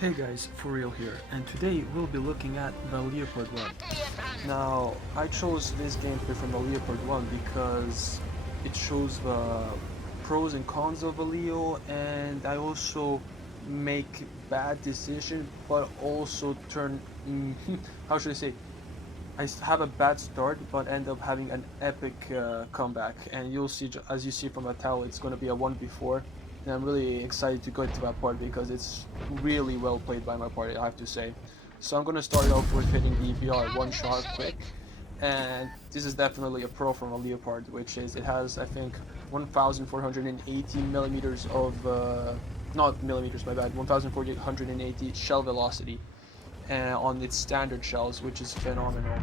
Hey guys, For Real here, and today we'll be looking at the Leopard 1. Now, I chose this gameplay from the Leopard 1 because it shows the pros and cons of a Leo, and I also make bad decisions, but also turn, how should I say, have a bad start, but end up having an epic comeback, and you'll see, as you see from the title, it's going to be a 1v4, and I'm really excited to go into that part because it's really well played by my party, I have to say. So I'm going to start off with hitting the EBR one shot quick, and this is definitely a pro from a Leopard, which is, it has, I think, 1,480 millimeters of, not millimeters, my bad, 1,480 shell velocity on its standard shells, which is phenomenal.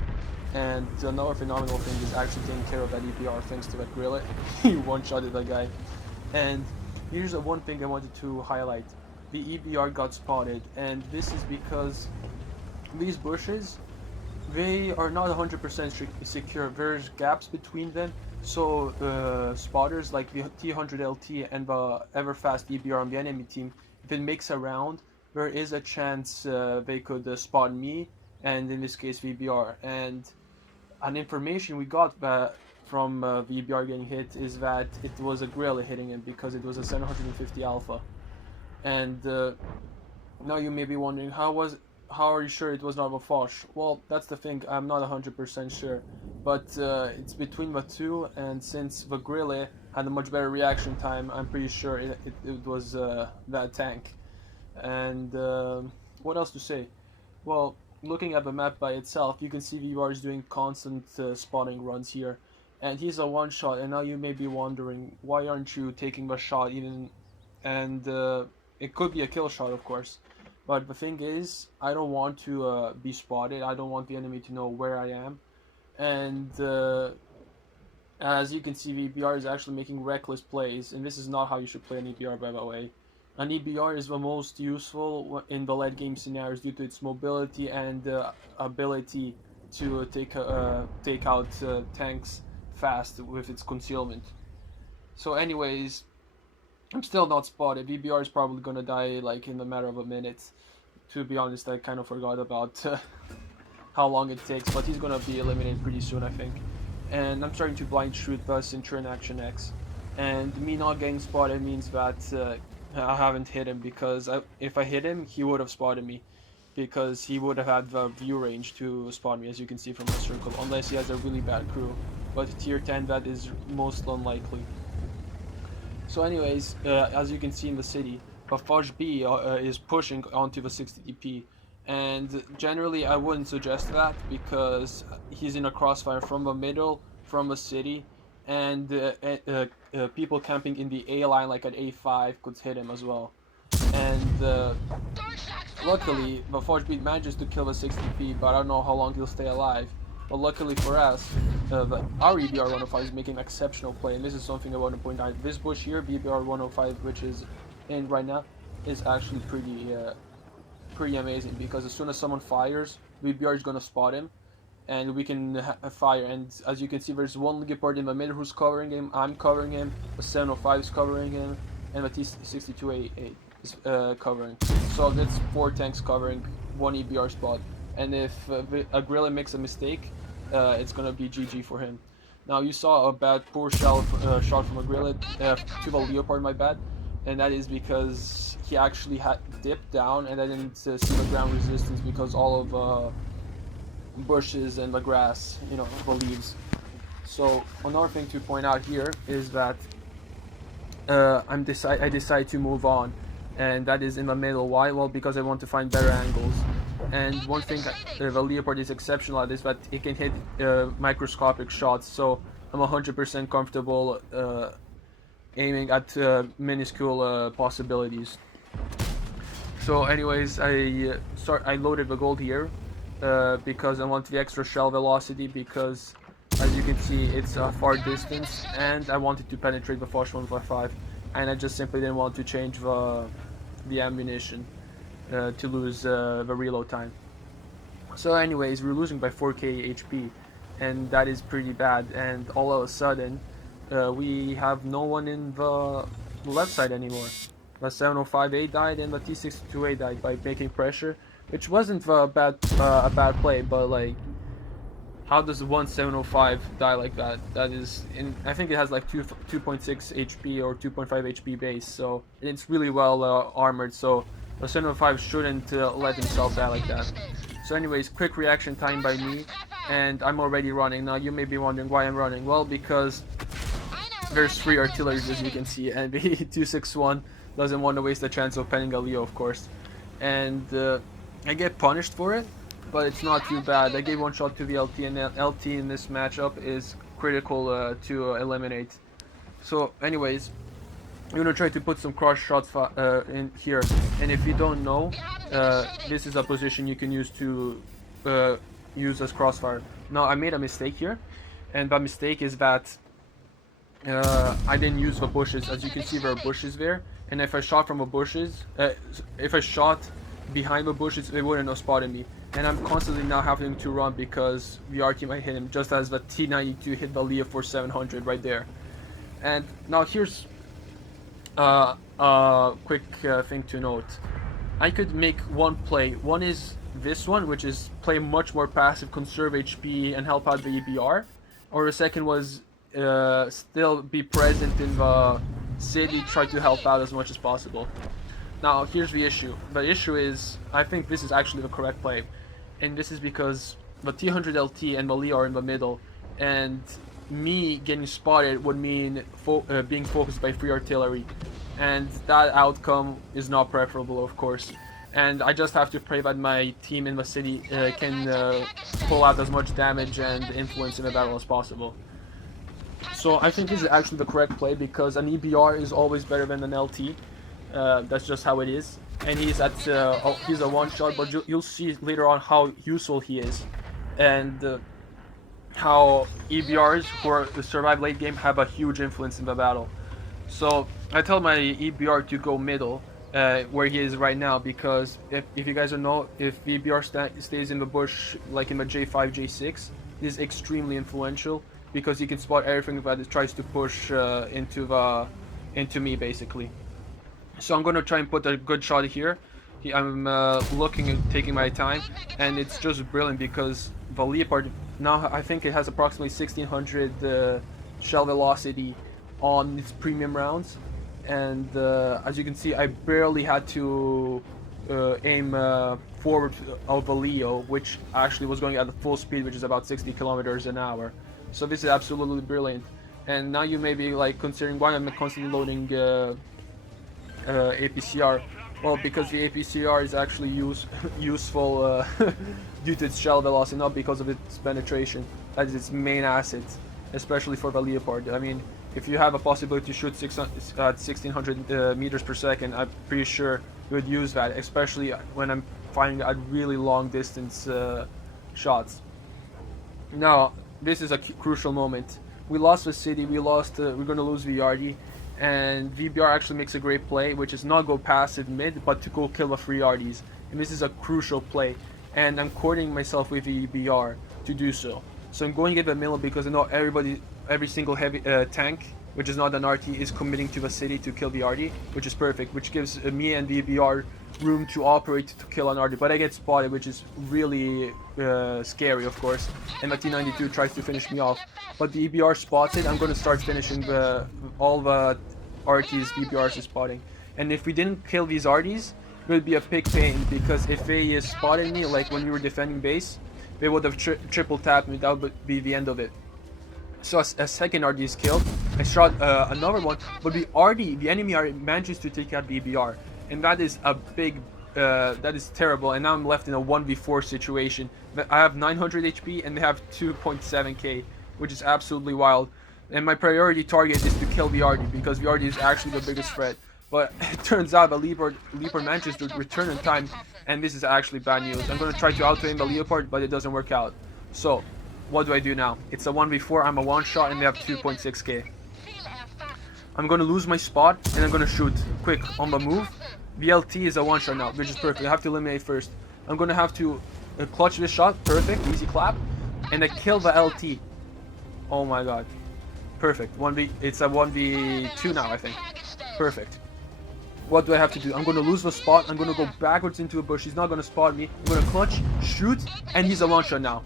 And another phenomenal thing is actually taking care of that EBR thanks to that grillet. He one-shotted that guy. And here's the one thing I wanted to highlight. The EBR got spotted, and this is because these bushes, they are not 100% secure. There's gaps between them, so spotters like the T100LT and the ever-fast EBR on the enemy team, if it makes a round, there is a chance they could spot me, and in this case VBR. And an information we got from VBR getting hit is that it was a gorilla hitting him because it was a 750 alpha. And now you may be wondering, how are you sure it was not a Foch? Well, that's the thing, I'm not 100% sure, but it's between the two, and since the gorilla had a much better reaction time, I'm pretty sure it was that tank. And what else to say? Well, looking at the map by itself, you can see VBR is doing constant spotting runs here, and he's a one shot. And now you may be wondering, why aren't you taking the shot even? And it could be a kill shot, of course, but the thing is, I don't want to be spotted. I don't want the enemy to know where I am, and as you can see, VBR is actually making reckless plays, and this is not how you should play an EBR, by the way. An EBR is the most useful in the late game scenarios due to its mobility and ability to take out tanks fast with its concealment. So anyways, I'm still not spotted. VBR is probably gonna die like in a matter of a minute. To be honest, I kind of forgot about how long it takes, but he's gonna be eliminated pretty soon, I think. And I'm starting to blind shoot the Centurion Action X. And me not getting spotted means that I haven't hit him, because if I hit him, he would have spotted me, because he would have had the view range to spot me, as you can see from the circle, unless he has a really bad crew. But tier 10, that is most unlikely. So anyways, as you can see in the city, the Foch B is pushing onto the 60 DP, and generally I wouldn't suggest that because he's in a crossfire from the middle, from the city, and people camping in the A line like at A5 could hit him as well. And luckily the Foch B manages to kill the 60p, but I don't know how long he'll stay alive. But luckily for us, our EBR 105 is making an exceptional play, and this is something I want to point out. This bush here, BBR 105, which is in right now, is actually pretty amazing, because as soon as someone fires, BBR is going to spot him, and we can fire. And as you can see, there's one Leopard in the middle who's covering him, I'm covering him, the 705 is covering him, and the T62A8 is covering. So that's 4 tanks covering 1 EBR spot. And if a gorilla makes a mistake, it's gonna be GG for him. Now you saw a poor shot from a gorilla to the Leopard, my bad, and that is because he actually had dipped down and I didn't see the ground resistance because all of bushes and the grass, you know, the leaves. So another thing to point out here is that I decide to move on, and that is in the middle. Why? Well, because I want to find better angles. And one thing the Leopard is exceptional at is that it can hit microscopic shots, so I'm 100% comfortable aiming at minuscule possibilities. So anyways, I loaded the gold here because I want the extra shell velocity, because as you can see it's a far distance, and I wanted to penetrate the Foch 155, and I just simply didn't want to change the ammunition to lose the reload time. So anyways, we're losing by 4k HP, and that is pretty bad. And all of a sudden we have no one in the left side anymore, The 705A died and the T62A died by making pressure, which wasn't a bad play, but like, how does one 705 die like that? That is, I think it has like 2.6 HP or 2.5 HP base, so it's really well armored. So the 705 shouldn't let himself die like that. So anyways, quick reaction time by me, and I'm already running. Now you may be wondering why I'm running. Well, because there's 3 artilleries, as you can see, and B261 doesn't want to waste the chance of penning a Leo, of course. And I get punished for it, but it's not too bad. I gave one shot to the LT, and LT in this matchup is critical to eliminate. So anyways, I'm gonna try to put some cross shots in here, and if you don't know, this is a position you can use to use as crossfire. Now I made a mistake here, and the mistake is that I didn't use the bushes. As you can see, there are bushes there, and if I shot from the bushes, if I shot behind the bushes, they wouldn't have spotted me. And I'm constantly now having to run because the RT might hit him, just as the T92 hit the Leo for 700 right there. And now here's a quick thing to note. I could make one play. One is this one, which is play much more passive, conserve HP, and help out the EBR. Or the second was still be present in the city, try to help out as much as possible. Now here's the issue. The issue is, I think this is actually the correct play, and this is because the T100 LT and the Leo are in the middle, and me getting spotted would mean being focused by 3 artillery, and that outcome is not preferable, of course. And I just have to pray that my team in the city can pull out as much damage and influence in the battle as possible. So I think this is actually the correct play, because an EBR is always better than an LT. That's just how it is, and he's at he's a one-shot, but you'll see later on how useful he is, and how EBRs who survive late game have a huge influence in the battle. So I tell my EBR to go middle, where he is right now, because if you guys don't know, if the EBR stays in the bush like in the J5, J6, it is extremely influential, because he can spot everything that it tries to push into me, basically. So I'm going to try and put a good shot here. I'm looking and taking my time, and it's just brilliant because the Leopard, now I think it has approximately 1600 shell velocity on its premium rounds, and as you can see, I barely had to aim forward of the Leo, which actually was going at full speed, which is about 60 kilometers an hour. So this is absolutely brilliant. And now you may be like considering why I'm constantly loading APCR. Well, because the APCR is actually useful due to its shell velocity, not because of its penetration. That is its main asset, especially for the Leopard. I mean, if you have a possibility to shoot 1600 meters per second, I'm pretty sure you would use that, especially when I'm firing at really long distance shots. Now, this is a crucial moment. We lost the city, we're going to lose VRD, and VBR actually makes a great play, which is not go passive mid, but to go kill the 3 RDs. And this is a crucial play, and I'm coordinating myself with the VBR to do so. So I'm going to get the middle because I know every single heavy tank, which is not an RT, is committing to the city to kill the RD, which is perfect, which gives me and the VBR room to operate to kill an RD. But I get spotted, which is really scary, of course, and the T92 tries to finish me off. But the EBR spots it. I'm going to start finishing all the RTs EBRs is spotting. And if we didn't kill these RDs, it would be a big pain, because if they spotted me, like when we were defending base, they would have triple tapped me. That would be the end of it. So a second RD is killed. I shot another one, but the enemy RD manages to take out the EBR, and that is a big, that is terrible. And now I'm left in a 1v4 situation. I have 900 HP and they have 2.7k, which is absolutely wild. And my priority target is to kill the RD, because the RD is actually the biggest threat. But it turns out the Leopard manages to return in time, and this is actually bad news. I'm going to try to auto-aim the Leopard, but it doesn't work out. So, what do I do now? It's a 1v4, I'm a one-shot, and they have 2.6k. I'm going to lose my spot, and I'm going to shoot quick on the move. The LT is a one-shot now, which is perfect. I have to eliminate first. I'm going to have to clutch this shot. Perfect, easy clap. And I kill the LT. Oh my god. Perfect. It's a 1v2 now, I think. Perfect. what do I have to do? I'm going to lose the spot. I'm going to go backwards into a bush. He's not going to spot me. I'm going to clutch, shoot, and he's a one-shot now.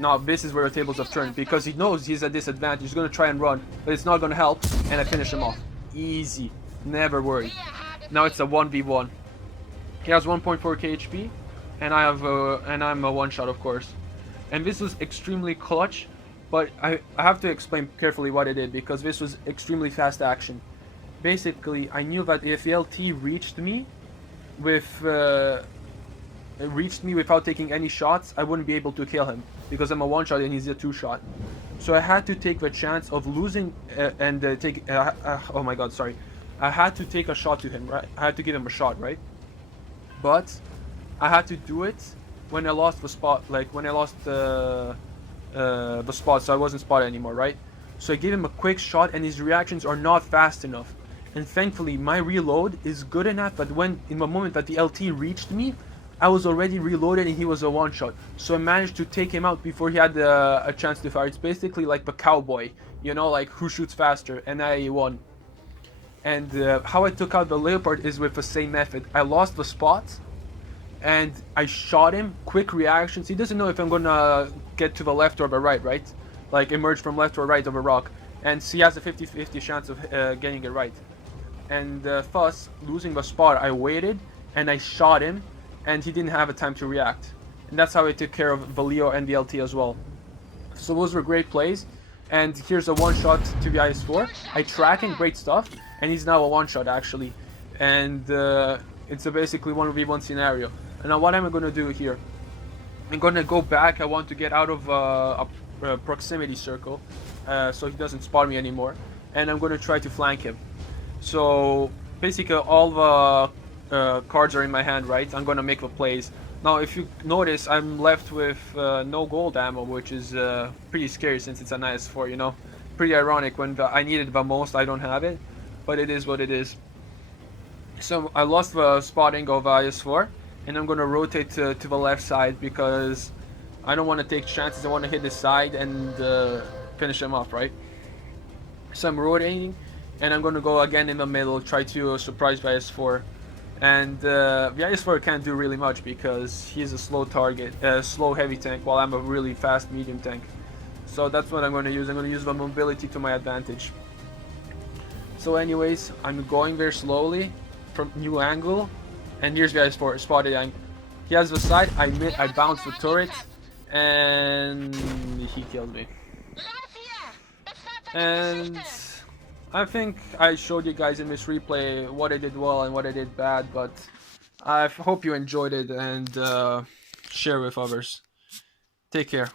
Now, this is where the tables have turned, because he knows he's at disadvantage. He's going to try and run, but it's not going to help, and I finish him off. Easy. Never worry. Now it's a 1v1. He has 1.4k HP, and I'm a one-shot, of course. And this was extremely clutch, but I have to explain carefully what I did, because this was extremely fast action. Basically, I knew that if LT reached me without taking any shots, I wouldn't be able to kill him, because I'm a one-shot and he's a two-shot. So I had to take the chance of losing oh my god, sorry. I had to take a shot to him, right? I had to give him a shot, right? But I had to do it when I lost the spot, like when I lost the spot, so I wasn't spotted anymore, right? So I gave him a quick shot, and his reactions are not fast enough. And thankfully, my reload is good enough that in the moment that the LT reached me, I was already reloaded and he was a one-shot. So I managed to take him out before he had a chance to fire. It's basically like the cowboy, you know, like who shoots faster, and I won. And how I took out the Leopard is with the same method. I lost the spot, and I shot him. Quick reactions. He doesn't know if I'm gonna get to the left or the right? Like emerge from left or right of a rock. And he has a 50-50 chance of getting it right. And thus, losing the spot, I waited, and I shot him, and he didn't have a time to react. And that's how I took care of the Leo and the LT as well. So those were great plays. And here's a one-shot to the IS-4. I track him, great stuff. And he's now a one-shot, actually. And it's a basically 1v1 scenario. And now what am I going to do here? I'm going to go back. I want to get out of a proximity circle, so he doesn't spot me anymore. And I'm going to try to flank him. So basically all the cards are in my hand, right? I'm going to make the plays. Now if you notice, I'm left with no gold ammo, which is pretty scary since it's an IS-4, you know? Pretty ironic, when I needed the most, I don't have it. But it is what it is. So I lost the spotting of IS-4, and I'm going to rotate to the left side, because I don't want to take chances. I want to hit this side and finish him off, right? So I'm rotating, and I'm going to go again in the middle, try to surprise the IS-4. And the IS-4 can't do really much, because he's a slow target, slow heavy tank, while I'm a really fast medium tank. So that's what I'm going to use. I'm going to use the mobility to my advantage. So anyways, I'm going very slowly from new angle, and here's the IS-4 spotted angle. He has the side, I bounce the turret, and he killed me. And I think I showed you guys in this replay what I did well and what I did bad, but I hope you enjoyed it, and share with others. Take care.